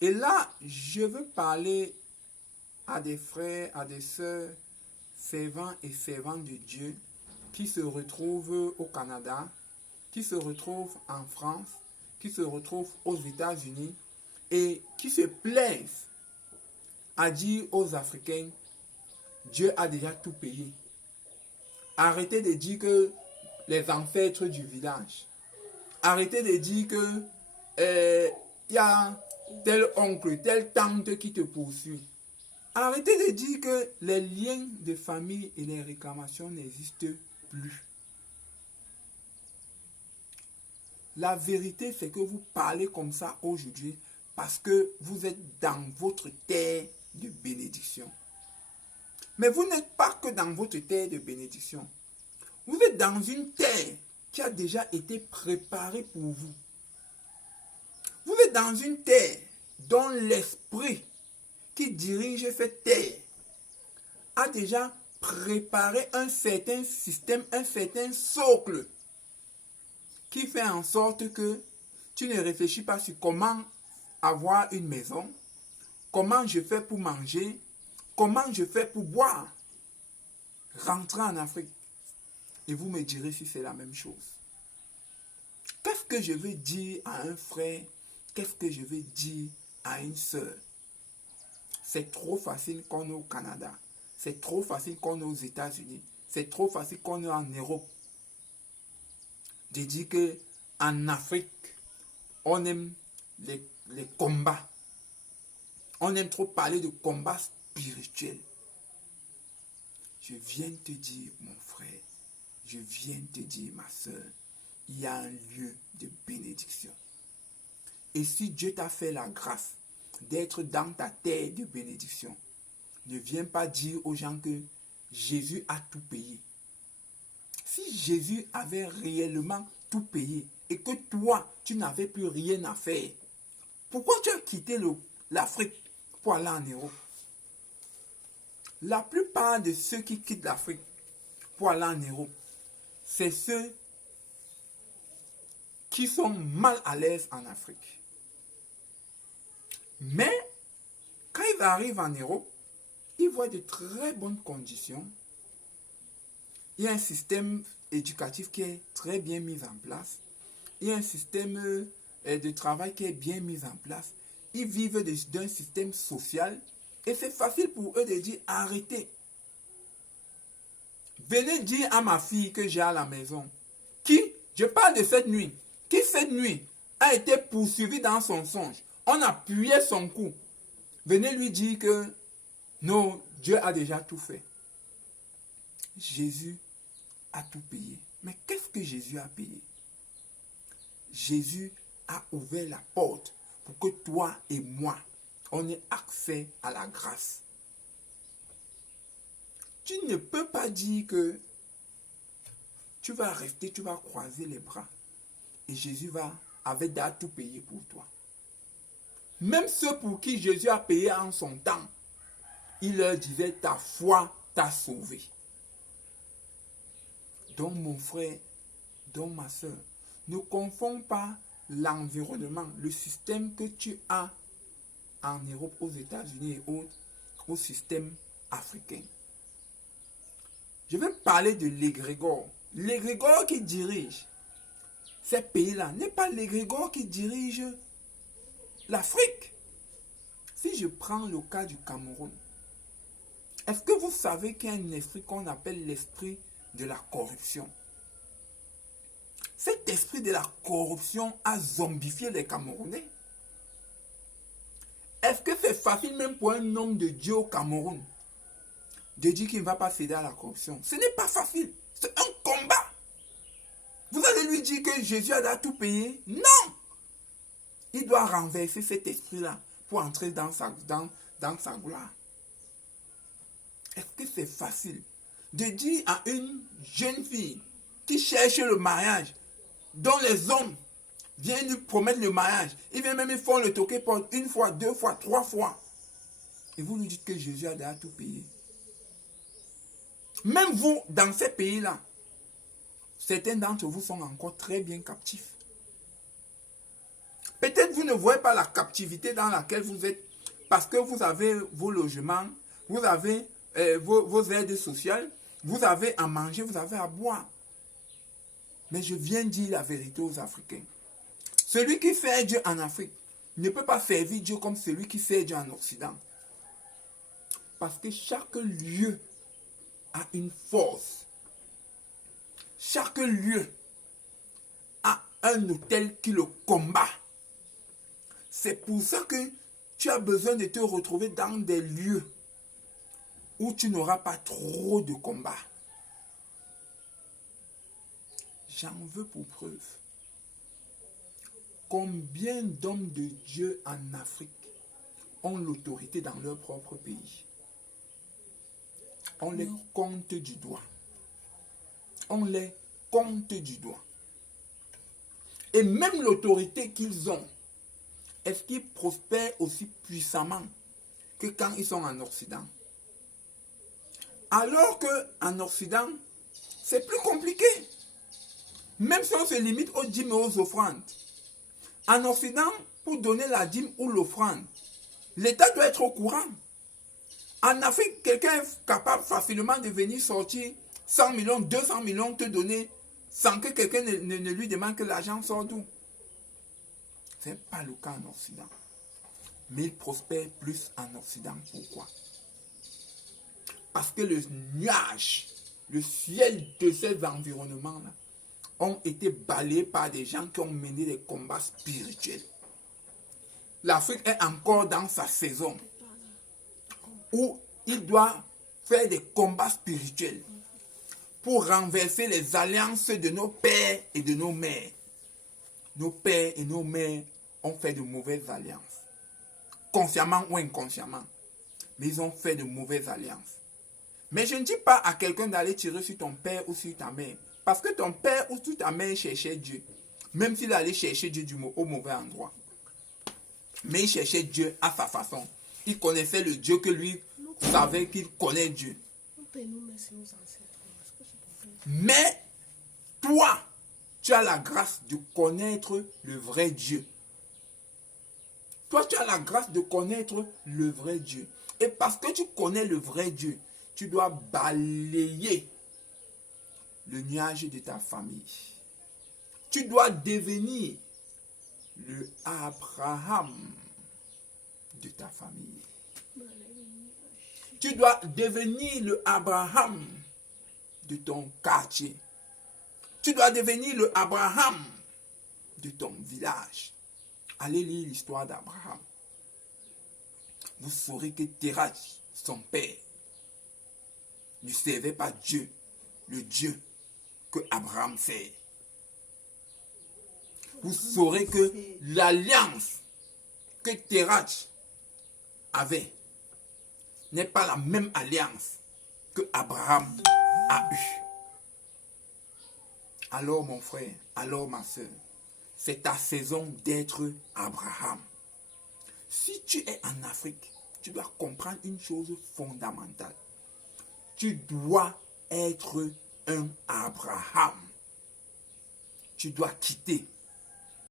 Et là, je veux parler à des frères, à des sœurs, servants et servantes de Dieu qui se retrouvent au Canada, qui se retrouvent en France, qui se retrouvent aux États-Unis et qui se plaisent à dire aux Africains, Dieu a déjà tout payé. Arrêtez de dire que les ancêtres du village. Arrêtez de dire que y a tel oncle, telle tante qui te poursuit. Arrêtez de dire que les liens de famille et les réclamations n'existent plus. La vérité, c'est que vous parlez comme ça aujourd'hui parce que vous êtes dans votre terre de bénédiction. Mais vous n'êtes pas que dans votre terre de bénédiction. Vous êtes dans une terre qui a déjà été préparée pour vous. Vous êtes dans une terre dont l'esprit qui dirige cette terre a déjà préparé un certain système, un certain socle qui fait en sorte que tu ne réfléchis pas sur comment avoir une maison, comment je fais pour manger, comment je fais pour boire. Rentrez en Afrique et vous me direz si c'est la même chose. Qu'est-ce que je veux dire à un frère? Qu'est-ce que je veux dire à une sœur? C'est trop facile qu'on est au Canada. C'est trop facile qu'on est aux États-Unis. C'est trop facile qu'on est en Europe. De dire qu'en Afrique, on aime les combats. On aime trop parler de combats spirituels. Je viens te dire, mon frère, je viens te dire, ma soeur, il y a un lieu de bénédiction. Et si Dieu t'a fait la grâce d'être dans ta terre de bénédiction, ne viens pas dire aux gens que Jésus a tout payé. Si Jésus avait réellement tout payé et que toi, tu n'avais plus rien à faire, pourquoi tu as quitté l'Afrique pour aller en Europe? La plupart de ceux qui quittent l'Afrique pour aller en Europe, c'est ceux qui sont mal à l'aise en Afrique. Mais quand ils arrivent en Europe, ils voient de très bonnes conditions. Il y a un système éducatif qui est très bien mis en place. Il y a un système de travail qui est bien mis en place. Ils vivent d'un système social et c'est facile pour eux de dire arrêtez. Venez dire à ma fille que j'ai à la maison. Je parle de cette nuit, qui cette nuit a été poursuivie dans son songe. On appuyait son cou. Venez lui dire que non, Dieu a déjà tout fait. Jésus a tout payé. Mais qu'est-ce que Jésus a payé? Jésus a ouvert la porte pour que toi et moi, on ait accès à la grâce. Tu ne peux pas dire que tu vas rester, tu vas croiser les bras et Jésus avait déjà tout payé pour toi. Même ceux pour qui Jésus a payé en son temps, il leur disait ta foi t'a sauvé. Donc mon frère, donc ma soeur, ne confonds pas l'environnement, le système que tu as en Europe, aux États-Unis et autres, au système africain. Je vais parler de l'égrégore. L'égrégore qui dirige ces pays-là n'est pas l'égrégore qui dirige l'Afrique. Si je prends le cas du Cameroun, est-ce que vous savez qu'il y a un esprit qu'on appelle l'esprit de la corruption? Cet esprit de la corruption a zombifié les Camerounais. Est-ce que c'est facile même pour un homme de Dieu au Cameroun de dire qu'il ne va pas céder à la corruption? Ce n'est pas facile. C'est un combat. Vous allez lui dire que Jésus a tout payé? Non. Il doit renverser cet esprit-là pour entrer dans sa gloire. Est-ce que c'est facile de dire à une jeune fille qui cherche le mariage, dont les hommes viennent lui promettre le mariage, ils viennent même font le toquer porte une fois, deux fois, trois fois, et vous lui dites que Jésus a déjà tout payé? Même vous, dans ces pays-là, certains d'entre vous sont encore très bien captifs. Peut-être vous ne voyez pas la captivité dans laquelle vous êtes parce que vous avez vos logements, vous avez vos aides sociales, vous avez à manger, vous avez à boire. Mais je viens dire la vérité aux Africains. Celui qui fait Dieu en Afrique ne peut pas servir Dieu comme celui qui fait Dieu en Occident. Parce que chaque lieu a une force. Chaque lieu a un autel qui le combat. C'est pour ça que tu as besoin de te retrouver dans des lieux où tu n'auras pas trop de combats. J'en veux pour preuve. Combien d'hommes de Dieu en Afrique ont l'autorité dans leur propre pays? On les compte du doigt. On les compte du doigt. Et même l'autorité qu'ils ont, est-ce qu'ils prospèrent aussi puissamment que quand ils sont en Occident? Alors qu'en Occident, c'est plus compliqué. Même si on se limite aux dîmes et aux offrandes. En Occident, pour donner la dîme ou l'offrande, l'État doit être au courant. En Afrique, quelqu'un est capable facilement de venir sortir 100 millions, 200 millions, te donner sans que quelqu'un ne lui demande que l'argent sort d'où. Ce n'est pas le cas en Occident. Mais il prospère plus en Occident. Pourquoi? Parce que le nuage, le ciel de ces environnements-là ont été balayés par des gens qui ont mené des combats spirituels. L'Afrique est encore dans sa saison où il doit faire des combats spirituels pour renverser les alliances de nos pères et de nos mères. Nos pères et nos mères ont fait de mauvaises alliances, consciemment ou inconsciemment, mais ils ont fait de mauvaises alliances. Mais je ne dis pas à quelqu'un d'aller tirer sur ton père ou sur ta mère, parce que ton père ou sur ta mère cherchait Dieu, même s'il allait chercher Dieu au mauvais endroit. Mais il cherchait Dieu à sa façon. Il connaissait le Dieu que lui savait qu'il connaît Dieu. Mais toi, tu as la grâce de connaître le vrai Dieu. Toi, tu as la grâce de connaître le vrai Dieu. Et parce que tu connais le vrai Dieu, tu dois balayer le nuage de ta famille. Tu dois devenir le Abraham de ta famille. Tu dois devenir le Abraham de ton quartier. Tu dois devenir le Abraham de ton village. Allez lire l'histoire d'Abraham. Vous saurez que Terach, son père, ne servait pas Dieu, le Dieu que Abraham fait. Vous saurez que l'alliance que Terach avait n'est pas la même alliance que Abraham a eue. Alors mon frère, alors ma soeur, c'est ta saison d'être Abraham. Si tu es en Afrique, tu dois comprendre une chose fondamentale. Tu dois être un Abraham. Tu dois quitter